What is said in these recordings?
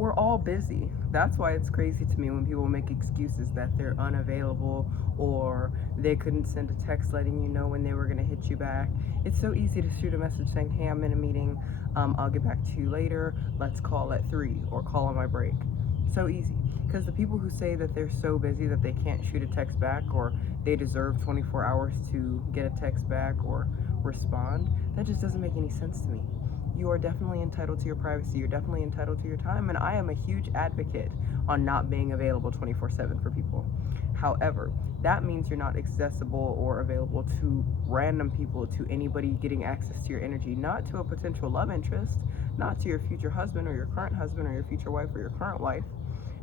We're all busy. That's why it's crazy to me when people make excuses that they're unavailable or they couldn't send a text letting you know when they were going to hit you back. It's so easy to shoot a message saying, hey, I'm in a meeting. I'll get back to you later. Let's call at 3 or call on my break. So easy. Because the people who say that they're so busy that they can't shoot a text back or they deserve 24 hours to get a text back or respond, that just doesn't make any sense to me. You are definitely entitled to your privacy. You're definitely entitled to your time. And I am a huge advocate on not being available 24/7 for people. However, that means you're not accessible or available to random people, to anybody getting access to your energy, not to a potential love interest, not to your future husband or your current husband or your future wife or your current wife.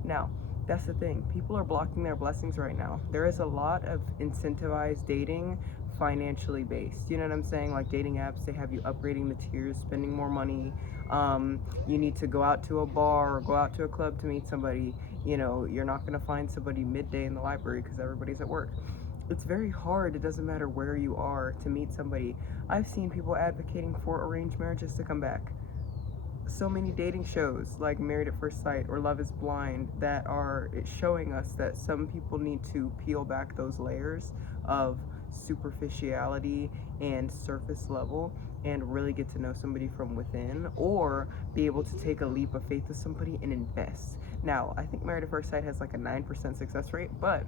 Now, that's the thing. People are blocking their blessings right now. There is a lot of incentivized dating financially based. You know what I'm saying? Like dating apps, they have you upgrading the tiers, spending more money. You need to go out to a bar or go out to a club to meet somebody. You know, you're not going to find somebody midday in the library because everybody's at work. It's very hard, it doesn't matter where you are, to meet somebody. I've seen people advocating for arranged marriages to come back. So many dating shows like Married at First Sight or Love is Blind that are showing us that some people need to peel back those layers of superficiality and surface level and really get to know somebody from within, or be able to take a leap of faith with somebody and invest. Now, I think Married at First Sight has like a 9% success rate, but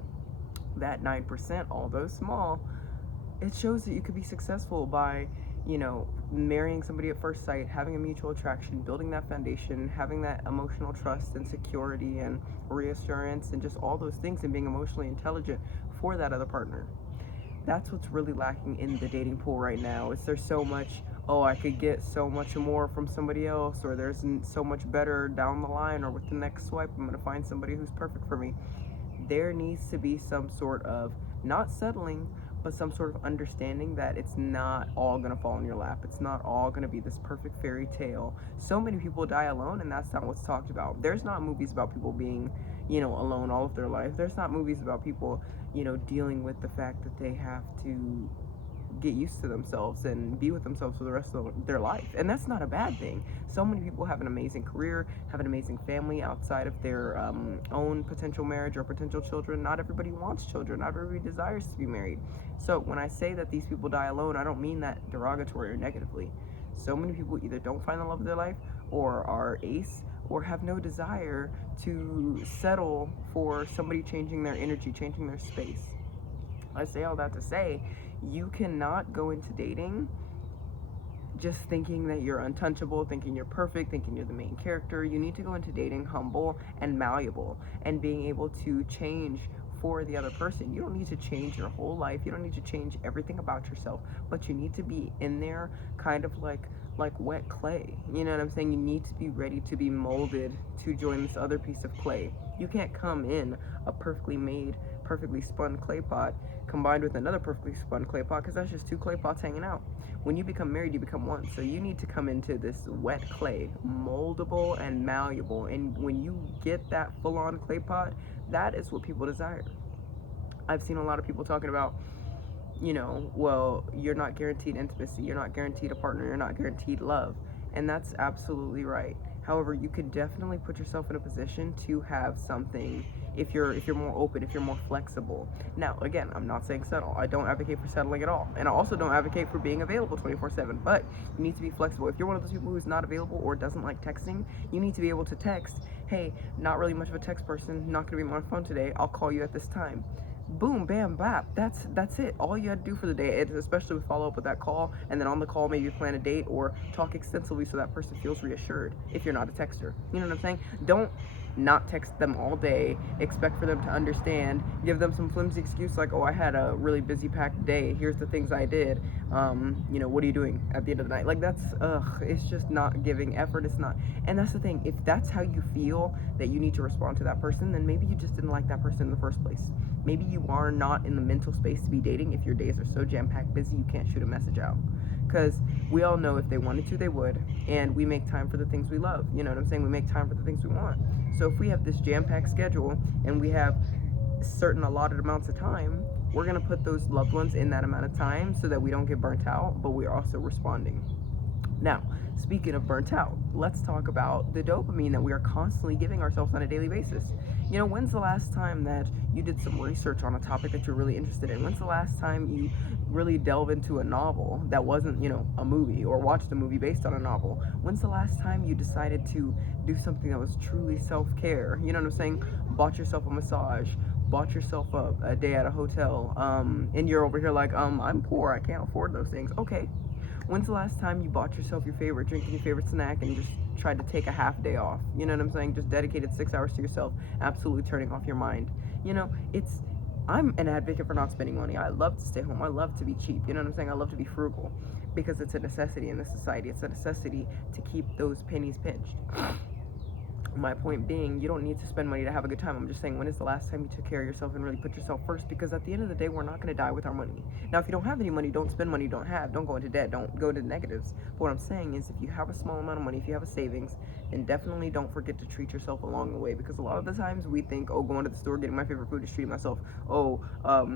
that 9%, although small, it shows that you could be successful by, you know, marrying somebody at first sight, having a mutual attraction, building that foundation, having that emotional trust and security and reassurance and just all those things, and being emotionally intelligent for that other partner. That's what's really lacking in the dating pool right now. Is there's so much, oh, I could get so much more from somebody else, or there's so much better down the line, or with the next swipe I'm going to find somebody who's perfect for me. There needs to be some sort of, not settling, but some sort of understanding that it's not all gonna fall in your lap. It's not all gonna be this perfect fairy tale. So many people die alone, and that's not what's talked about. There's not movies about people being, you know, alone all of their life. There's not movies about people, you know, dealing with the fact that they have to get used to themselves and be with themselves for the rest of their life. And that's not a bad thing. So many people have an amazing career, have an amazing family outside of their own potential marriage or potential children. Not everybody wants children. Not everybody desires to be married. So when I say that these people die alone, I don't mean that derogatory or negatively. So many people either don't find the love of their life, or are ace, or have no desire to settle for somebody changing their energy, changing their space. I say all that to say, you cannot go into dating just thinking that you're untouchable, thinking you're perfect, thinking you're the main character. You need to go into dating humble and malleable and being able to change for the other person. You don't need to change your whole life. You don't need to change everything about yourself, but you need to be in there kind of like wet clay. You know what I'm saying? You need to be ready to be molded to join this other piece of clay. You can't come in a perfectly made, perfectly spun clay pot combined with another perfectly spun clay pot, because that's just two clay pots hanging out. When you become married, you become one. So you need to come into this wet clay, moldable and malleable. And when you get that full-on clay pot, that is what people desire. I've seen a lot of people talking about, you know, well, you're not guaranteed intimacy, you're not guaranteed a partner, you're not guaranteed love. And that's absolutely right. However, you could definitely put yourself in a position to have something if you're more open, if you're more flexible. Now, again, I'm not saying settle. I don't advocate for settling at all. And I also don't advocate for being available 24/7, but you need to be flexible. If you're one of those people who's not available or doesn't like texting, you need to be able to text, hey, not really much of a text person, not gonna be on my phone today, I'll call you at this time. Boom, bam, bap. That's it. All you had to do for the day, especially with follow up with that call, and then on the call maybe plan a date or talk extensively so that person feels reassured if you're not a texter. You know what I'm saying? Don't not text them all day, expect for them to understand, give them some flimsy excuse like, oh, I had a really busy packed day, here's the things I did, you know, what are you doing at the end of the night? Like, that's, it's just not giving effort. It's not. And that's the thing, if that's how you feel that you need to respond to that person, then maybe you just didn't like that person in the first place. Maybe you are not in the mental space to be dating if your days are so jam-packed busy you can't shoot a message out. Because we all know if they wanted to, they would. And we make time for the things we love. You know what I'm saying? We make time for the things we want. So if we have this jam-packed schedule and we have certain allotted amounts of time, we're going to put those loved ones in that amount of time so that we don't get burnt out, but we're also responding. Now, speaking of burnt out, let's talk about the dopamine that we are constantly giving ourselves on a daily basis. When's the last time that you did some research on a topic that you're really interested in? When's the last time you really delve into a novel that wasn't, a movie, or watched a movie based on a novel? When's the last time you decided to do something that was truly self-care? You know what I'm saying? Bought yourself a massage, bought yourself a day at a hotel, and you're over here like, I'm poor, I can't afford those things. Okay. When's the last time you bought yourself your favorite drink and your favorite snack and just tried to take a half day off? You know what I'm saying? Just dedicated 6 hours to yourself, absolutely turning off your mind. I'm an advocate for not spending money. I love to stay home. I love to be cheap. You know what I'm saying? I love to be frugal because it's a necessity in this society. It's a necessity to keep those pennies pinched. My point being, you don't need to spend money to have a good time. I'm just saying, when is the last time you took care of yourself and really put yourself first? Because at the end of the day, we're not going to die with our money. Now, if you don't have any money, don't spend money you don't have. Don't go into debt. Don't go into negatives. But what I'm saying is, if you have a small amount of money, if you have a savings, then definitely don't forget to treat yourself along the way. Because a lot of the times we think, oh, going to the store, getting my favorite food is treating myself. Oh,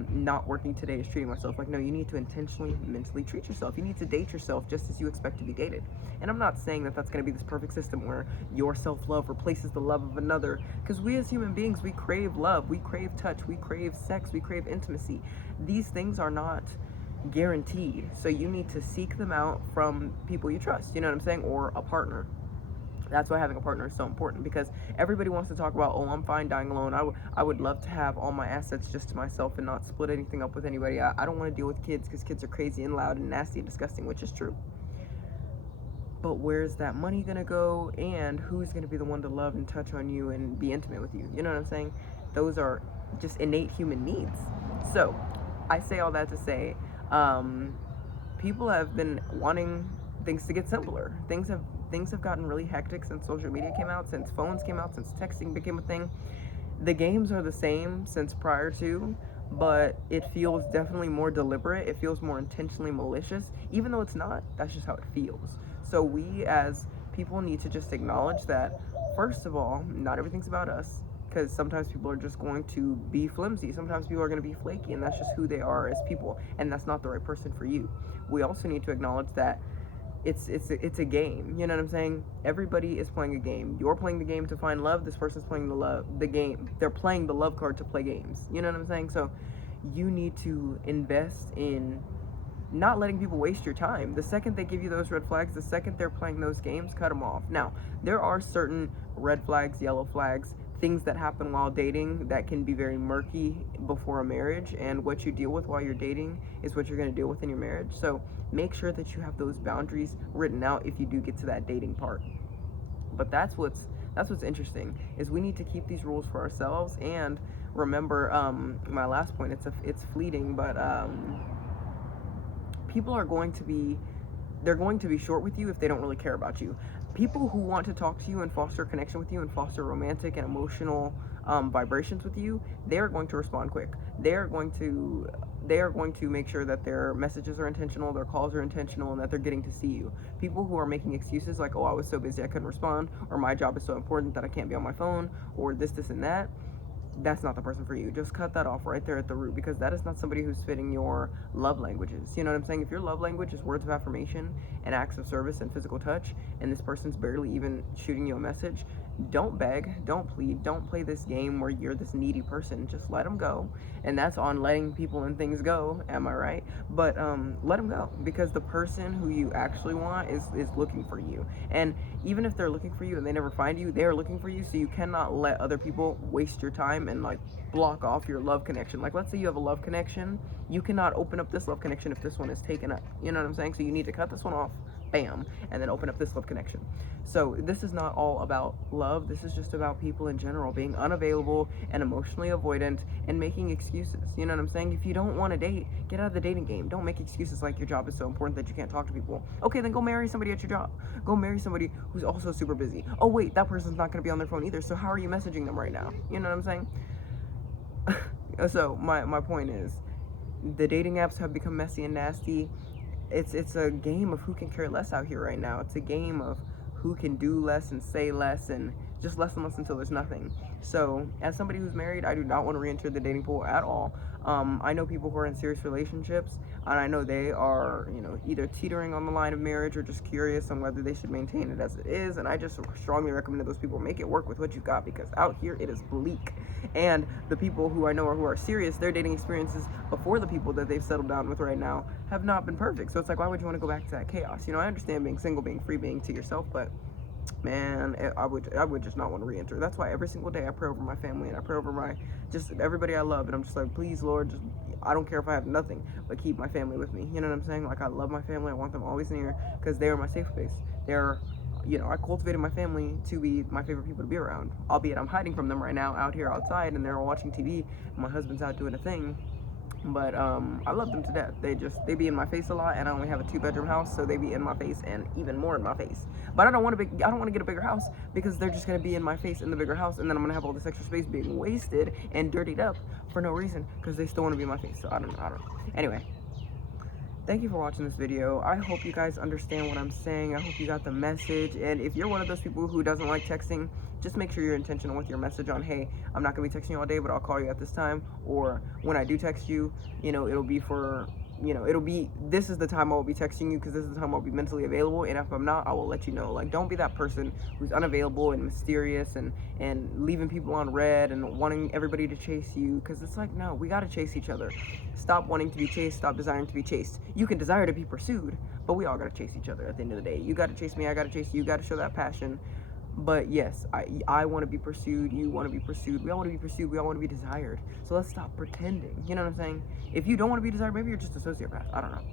not working today is treating myself. Like, no, you need to intentionally, mentally treat yourself. You need to date yourself just as you expect to be dated. And I'm not saying that that's going to be this perfect system where your self-love replaces the love of another, because we as human beings, we crave love, we crave touch, we crave sex, we crave intimacy. These things are not guaranteed, so you need to seek them out from people you trust, you know what I'm saying, or a partner. That's why having a partner is so important, because everybody wants to talk about, oh, I'm fine dying alone. I would love to have all my assets just to myself and not split anything up with anybody. I don't want to deal with kids because kids are crazy and loud and nasty and disgusting, which is true. But where's that money gonna go, and who's gonna be the one to love and touch on you and be intimate with you? You know what I'm saying? Those are just innate human needs. So I say all that to say, people have been wanting things to get simpler. Things have gotten really hectic since social media came out, since phones came out, since texting became a thing. The games are the same since prior to, but it feels definitely more deliberate. It feels more intentionally malicious, even though it's not. That's just how it feels. So we as people need to just acknowledge that, first of all, not everything's about us, because sometimes people are just going to be flimsy. Sometimes people are going to be flaky, and that's just who they are as people, and that's not the right person for you. We also need to acknowledge that it's a game. You know what I'm saying? Everybody is playing a game. You're playing the game to find love. This person's playing the game. They're playing the love card to play games. You know what I'm saying? So you need to invest in not letting people waste your time. The second they give you those red flags, the second they're playing those games, cut them off. Now, there are certain red flags, yellow flags, things that happen while dating that can be very murky before a marriage, and what you deal with while you're dating is what you're going to deal with in your marriage. So make sure that you have those boundaries written out if you do get to that dating part. But that's what's interesting, is we need to keep these rules for ourselves. And remember, my last point, it's fleeting, but people are going to be short with you if they don't really care about you. People who want to talk to you and foster a connection with you and foster romantic and emotional vibrations with you, they are going to respond quick. They are going to make sure that their messages are intentional, their calls are intentional, and that they're getting to see you. People who are making excuses like, oh, I was so busy I couldn't respond, or my job is so important that I can't be on my phone, or this and that, that's not the person for you. Just cut that off right there at the root, because that is not somebody who's fitting your love languages. You know what I'm saying? If your love language is words of affirmation and acts of service and physical touch, and this person's barely even shooting you a message, don't beg, don't plead, don't play this game where you're this needy person. Just let them go. And that's on letting people and things go, am I right? But let them go, because the person who you actually want is looking for you. And even if they're looking for you and they never find you, they are looking for you. So you cannot let other people waste your time and like block off your love connection. Like, let's say you have a love connection, you cannot open up this love connection if this one is taken up. You know what I'm saying? So you need to cut this one off, bam, and then open up this love connection. So this is not all about love. This is just about people in general being unavailable and emotionally avoidant and making excuses. You know what I'm saying? If you don't want to date, get out of the dating game. Don't make excuses like your job is so important that you can't talk to people. Okay, then go marry somebody at your job. Go marry somebody who's also super busy. Oh wait, that person's not going to be on their phone either, so how are you messaging them right now? You know what I'm saying? So my point is, the dating apps have become messy and nasty. It's a game of who can care less out here right now. It's a game of who can do less and say less and just less and less until there's nothing. So as somebody who's married, I do not want to re-enter the dating pool at all. I know people who are in serious relationships, and I know they are, either teetering on the line of marriage or just curious on whether they should maintain it as it is. And I just strongly recommend that those people make it work with what you've got, because out here it is bleak. And the people who I know who are serious, their dating experiences before the people that they've settled down with right now have not been perfect. So it's like, why would you want to go back to that chaos? I understand being single, being free, being to yourself, but man, I would just not want to re-enter. That's why every single day I pray over my family, and I pray over just everybody I love, and I'm just like, please, Lord, just, I don't care if I have nothing, but keep my family with me. You know what I'm saying? Like, I love my family. I want them always near, because they are my safe space. They're, I cultivated my family to be my favorite people to be around. Albeit I'm hiding from them right now out here outside, and they're all watching TV, and my husband's out doing a thing. But I love them to death. They be in my face a lot, and I only have a 2-bedroom house, so they be in my face and even more in my face. But I don't want to get a bigger house, because they're just gonna be in my face in the bigger house, and then I'm gonna have all this extra space being wasted and dirtied up for no reason, because they still want to be in my face. So I don't know. Anyway, thank you for watching this video. I hope you guys understand what I'm saying. I hope you got the message. And if you're one of those people who doesn't like texting, just make sure you're intentional with your message on, hey, I'm not gonna be texting you all day, but I'll call you at this time. Or when I do text you, it'll be for, this is the time I will be texting you, because this is the time I'll be mentally available. And if I'm not, I will let you know. Like, don't be that person who's unavailable and mysterious and leaving people on red and wanting everybody to chase you, because it's like, no, we gotta chase each other. Stop wanting to be chased, stop desiring to be chased. You can desire to be pursued, but we all gotta chase each other at the end of the day. You gotta chase me, I gotta chase you, you gotta show that passion. But yes, I want to be pursued, you want to be pursued, we all want to be pursued, we all want to be desired. So let's stop pretending, you know what I'm saying? If you don't want to be desired, maybe you're just a sociopath, I don't know.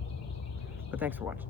But thanks for watching.